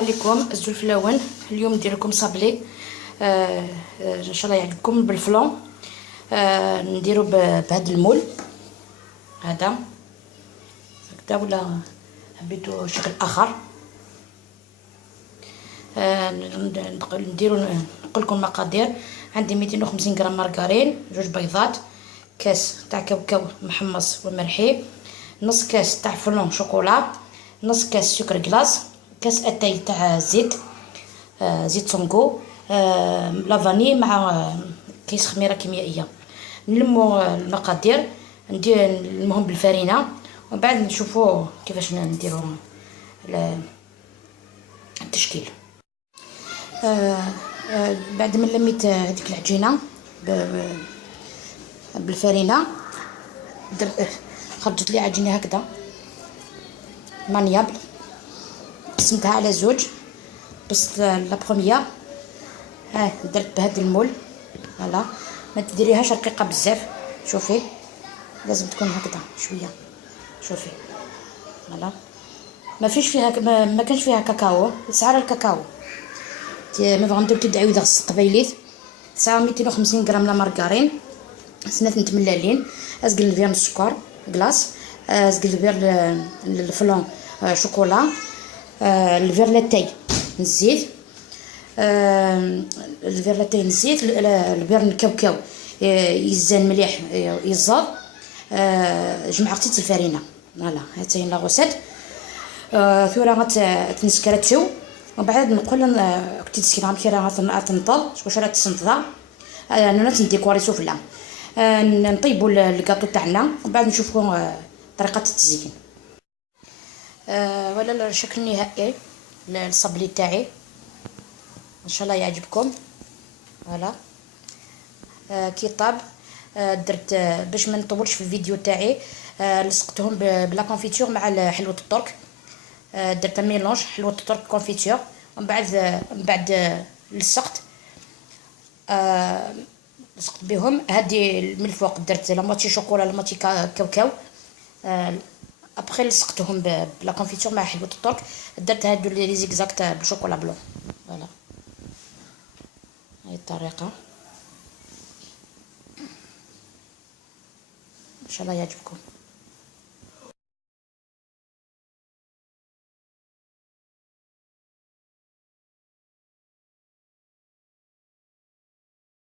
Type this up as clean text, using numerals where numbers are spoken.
عليكم الزلفلاون. اليوم ندير لكم صابلي ان شاء الله يعجبكم بالفلون. نديرو بهذا المول هذا هكذا، ولا حبيتو شكل اخر. نديرو نقول لكم المقادير. عندي 250 غرام مارغرين، 2 بيضات، كاس تاع كاوكاو محمص ومرحي، نص كاس تاع فلون شوكولا، نص كاس سكر كلاص، كاس اتاي تاع زيت، زيت سونغو، لافاني مع كيس خميره كيميائيه. نلمو المقادير، نلمهم بالفرينه ومن بعد نشوفوا كيفاش نديروا التشكيل. بعد ما لميت هذيك العجينه بالفرينه، خرجت لي عجينه هكذا مانيابل، قسمتها على زوج. بس لا بروميير درت بهذا المول، فوالا. ما تديريهاش رقيقه بزاف، شوفي لازم تكون هكذا شويه، شوفي فوالا. ما فيش فيها ما كانش فيها كاكاو، سعر الكاكاو ما بغيتو تدعيو دغس قبيليت. تسعة 250 غرام لا مارغرين، سنات متملالين، ازقل فيها السكر كلاص، ازقل فيها الفلون شوكولا، الفير لاتاي نزيد، الفير لاتاي نزيد، الفير الكاوكاو يزان مليح يزاد. جمع غتيت الفرينه، فوالا. هاتين لا غوسيت. ثورة غتنسكراتشو ومن بعد نقول كنت تسكين غنمشي راه غتنطل واش راه تسنطضا. انا نديكوري سفلى، نطيبوا الكاطو تاعنا ومن بعد نشوفوا طريقه التزيين. ولا الشكل النهائي للصبلي تاعي ان شاء الله يعجبكم، فوالا. كي طاب درت باش ما نطولش في الفيديو تاعي، لصقتهم بلا كونفيتور مع حلوه الترك. درت ميلونج حلوه الترك كونفيتور ومن بعد لصقت بهم. هادي من الفوق درت لا موتي شوكولا لا موتي كاوكاو. ابخي لصقتهم بلا كونفيتور مع حلوه الترك. درت هادو لي زيكزاكت بالشوكولا بلون، فوالا. هاي الطريقه ان شاء الله يعجبكم.